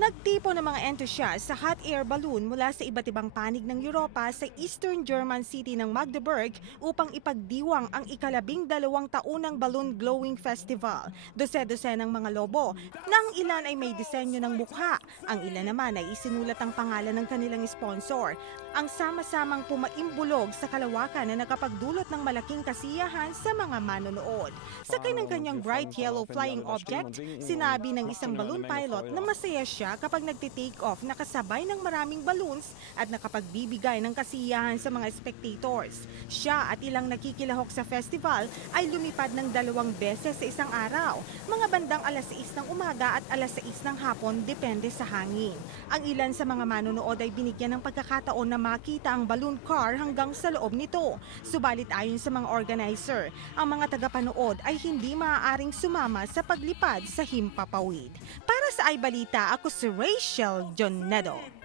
Nagtipon ng mga entusiast sa hot air balloon mula sa iba't ibang panig ng Europa sa Eastern German city ng Magdeburg upang ipagdiwang ang ika-12 taunang Balloon Glowing Festival. Dose-dose ng mga lobo, nang ilan ay may disenyo ng mukha, ang ilan naman ay isinulat ang pangalan ng kanilang sponsor. Ang sama-samang pumaimbulog sa kalawakan na nakapagdulot ng malaking kasiyahan sa mga manonood. Sakay ng kanyang bright yellow flying object, sinabi ng isang balloon pilot na masaya siya kapag nagtitake off nakasabay ng maraming balloons at nakapagbibigay ng kasiyahan sa mga spectators. Siya at ilang nakikilahok sa festival ay lumipad ng 2 beses sa isang araw, mga bandang alas 6 ng umaga at alas 6 ng hapon depende sa hangin. Ang ilan sa mga manonood ay binigyan ng pagkakataon na makita ang balloon car hanggang sa loob nito. Subalit ayon sa mga organizer, ang mga tagapanood ay hindi maaaring sumama sa paglipad sa himpapawid. Para sa iBalita, ako si Rachel Jonedo.